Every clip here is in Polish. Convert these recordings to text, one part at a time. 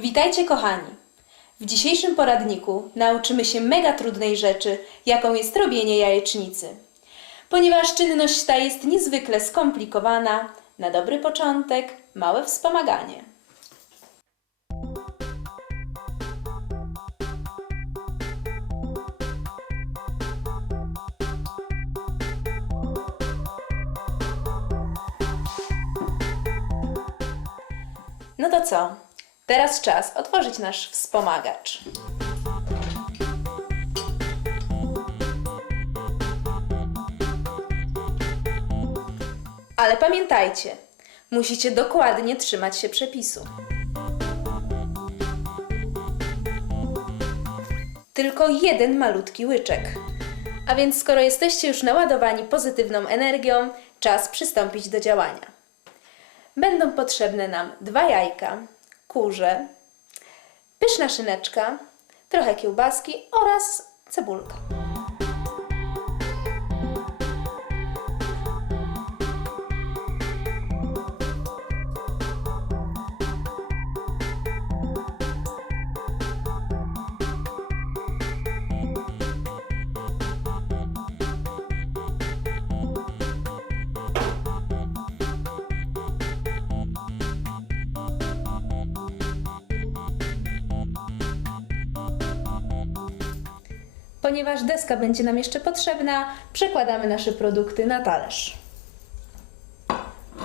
Witajcie kochani! W dzisiejszym poradniku nauczymy się mega trudnej rzeczy, jaką jest robienie jajecznicy. Ponieważ czynność ta jest niezwykle skomplikowana, na dobry początek małe wspomaganie. No to co? Teraz czas otworzyć nasz wspomagacz. Ale pamiętajcie, musicie dokładnie trzymać się przepisu. Tylko jeden malutki łyczek. A więc skoro jesteście już naładowani pozytywną energią, czas przystąpić do działania. Będą potrzebne nam dwa jajka, kurze, pyszna szyneczka, trochę kiełbaski oraz cebulka. Ponieważ deska będzie nam jeszcze potrzebna, przekładamy nasze produkty na talerz.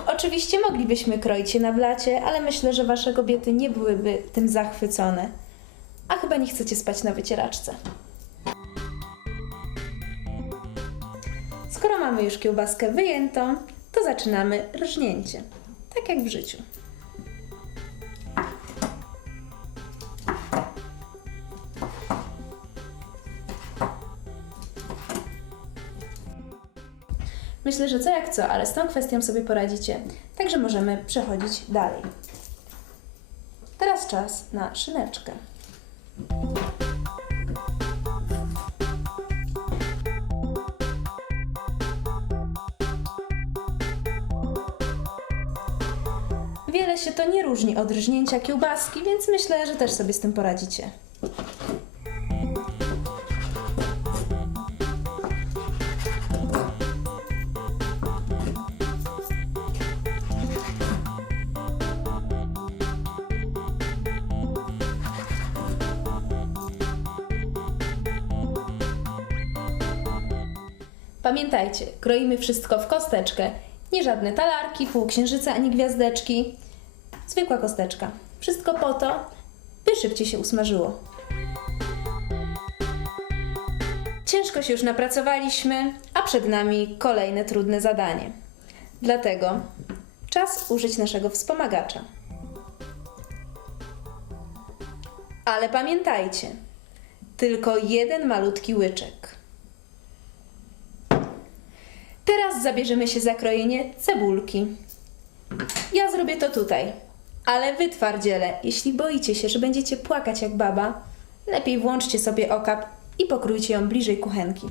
Oczywiście moglibyśmy kroić je na blacie, ale myślę, że Wasze kobiety nie byłyby tym zachwycone. A chyba nie chcecie spać na wycieraczce. Skoro mamy już kiełbaskę wyjętą, to zaczynamy rżnięcie. Tak jak w życiu. Myślę, że co jak co, ale z tą kwestią sobie poradzicie, także możemy przechodzić dalej. Teraz czas na szyneczkę. Wiele się to nie różni od rżnięcia kiełbaski, więc myślę, że też sobie z tym poradzicie. Pamiętajcie, kroimy wszystko w kosteczkę. Nie żadne talarki, półksiężyce ani gwiazdeczki. Zwykła kosteczka. Wszystko po to, by szybciej się usmażyło. Ciężko się już napracowaliśmy, a przed nami kolejne trudne zadanie. Dlatego czas użyć naszego wspomagacza. Ale pamiętajcie, tylko jeden malutki łyczek. Teraz zabierzemy się za krojenie cebulki. Ja zrobię to tutaj, ale wy twardziele, jeśli boicie się, że będziecie płakać jak baba, lepiej włączcie sobie okap i pokrójcie ją bliżej kuchenki.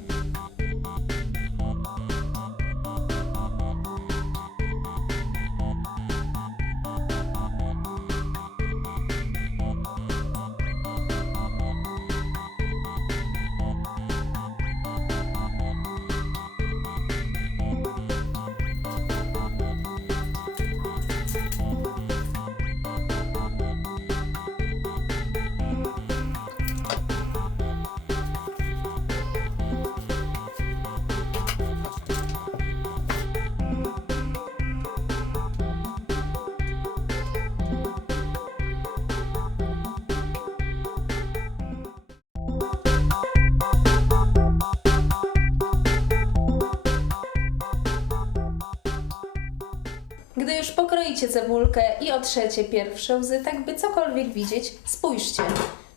Gdy już pokroicie cebulkę i otrzecie pierwsze łzy, tak by cokolwiek widzieć, spójrzcie,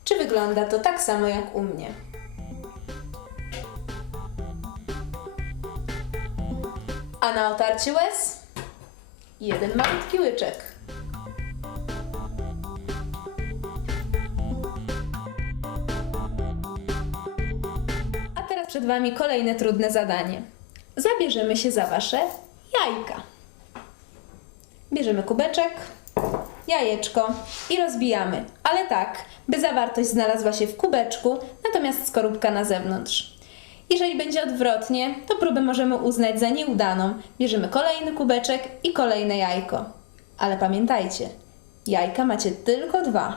czy wygląda to tak samo jak u mnie. A na otarcie łez jeden malutki łyczek. A teraz przed Wami kolejne trudne zadanie. Zabierzemy się za Wasze jajka. Bierzemy kubeczek jajeczko i rozbijamy, ale tak, by zawartość znalazła się w kubeczku, natomiast skorupka na zewnątrz. Jeżeli będzie odwrotnie, to próbę możemy uznać za nieudaną. Bierzemy kolejny kubeczek i kolejne jajko. Ale pamiętajcie, jajka macie tylko dwa.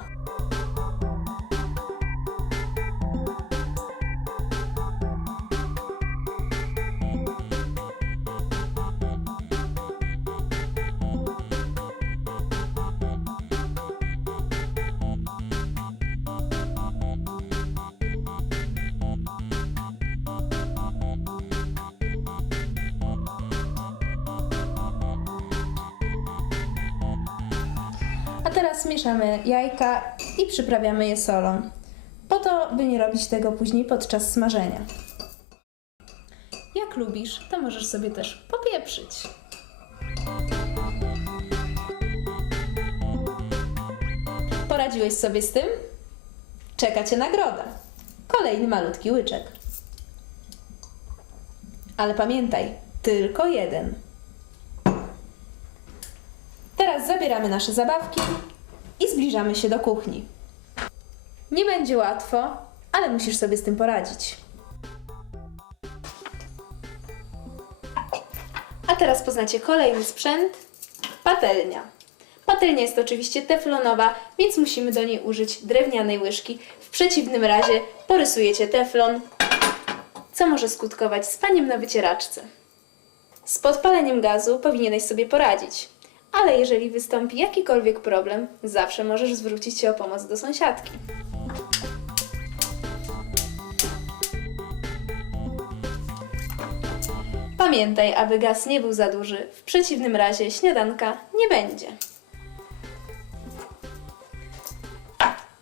Teraz mieszamy jajka i przyprawiamy je solą, po to, by nie robić tego później podczas smażenia. Jak lubisz, to możesz sobie też popieprzyć. Poradziłeś sobie z tym? Czeka Cię nagroda. Kolejny malutki łyczek. Ale pamiętaj, tylko jeden. Teraz zabieramy nasze zabawki i zbliżamy się do kuchni. Nie będzie łatwo, ale musisz sobie z tym poradzić. A teraz poznacie kolejny sprzęt patelnia. Patelnia jest oczywiście teflonowa, więc musimy do niej użyć drewnianej łyżki. W przeciwnym razie porysujecie teflon, co może skutkować spaniem na wycieraczce. Z podpaleniem gazu powinieneś sobie poradzić, ale jeżeli wystąpi jakikolwiek problem, zawsze możesz zwrócić się o pomoc do sąsiadki. Pamiętaj, aby gaz nie był za duży, w przeciwnym razie śniadanka nie będzie.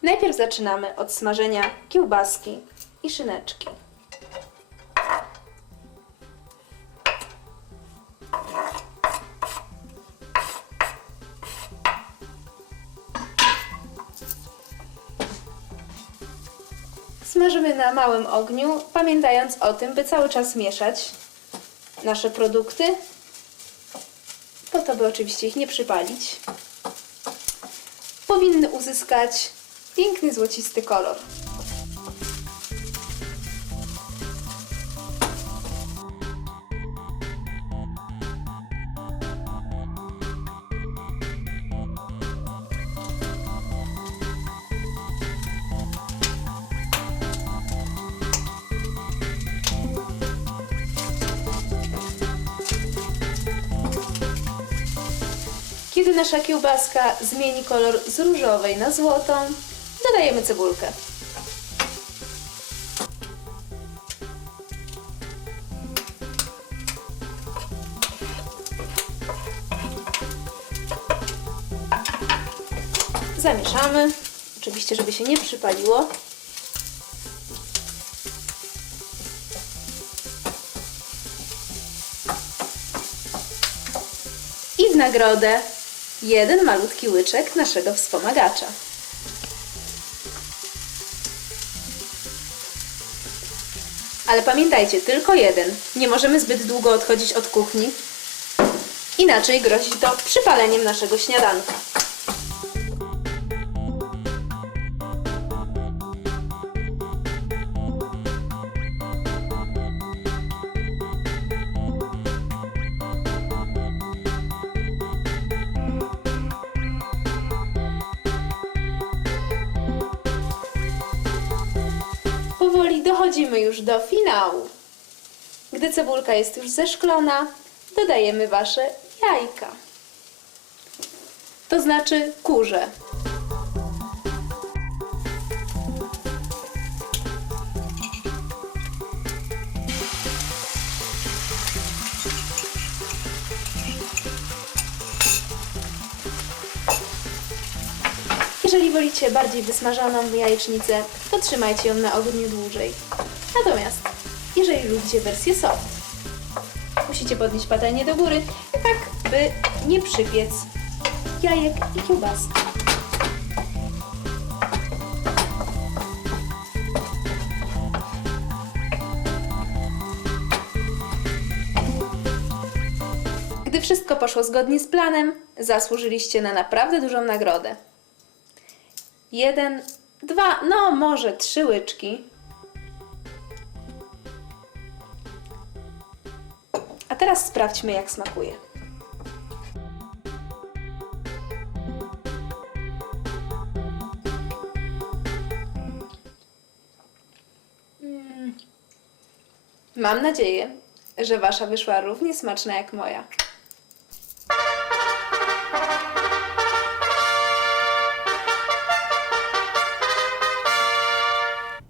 Najpierw zaczynamy od smażenia kiełbaski i szyneczki. Smażymy na małym ogniu, pamiętając o tym, by cały czas mieszać nasze produkty, po to, by oczywiście ich nie przypalić. Powinny uzyskać piękny złocisty kolor. Kiedy nasza kiełbaska zmieni kolor z różowej na złotą, dodajemy cebulkę. Zamieszamy, oczywiście, żeby się nie przypaliło. I w nagrodę jeden malutki łyczek naszego wspomagacza. Ale pamiętajcie, tylko jeden. Nie możemy zbyt długo odchodzić od kuchni. Inaczej grozi to przypaleniem naszego śniadanka. Dochodzimy już do finału. Gdy cebulka jest już zeszklona, dodajemy wasze jajka. To znaczy kurze. Jeżeli wolicie bardziej wysmażoną jajecznicę, to trzymajcie ją na ogniu dłużej. Natomiast, jeżeli lubicie wersję soft, musicie podnieść patelnię do góry, tak by nie przypiec jajek i kiełbaski. Gdy wszystko poszło zgodnie z planem, zasłużyliście na naprawdę dużą nagrodę. Jeden, dwa, no może trzy łyczki. A teraz sprawdźmy, jak smakuje. Mam nadzieję, że wasza wyszła równie smaczna jak moja.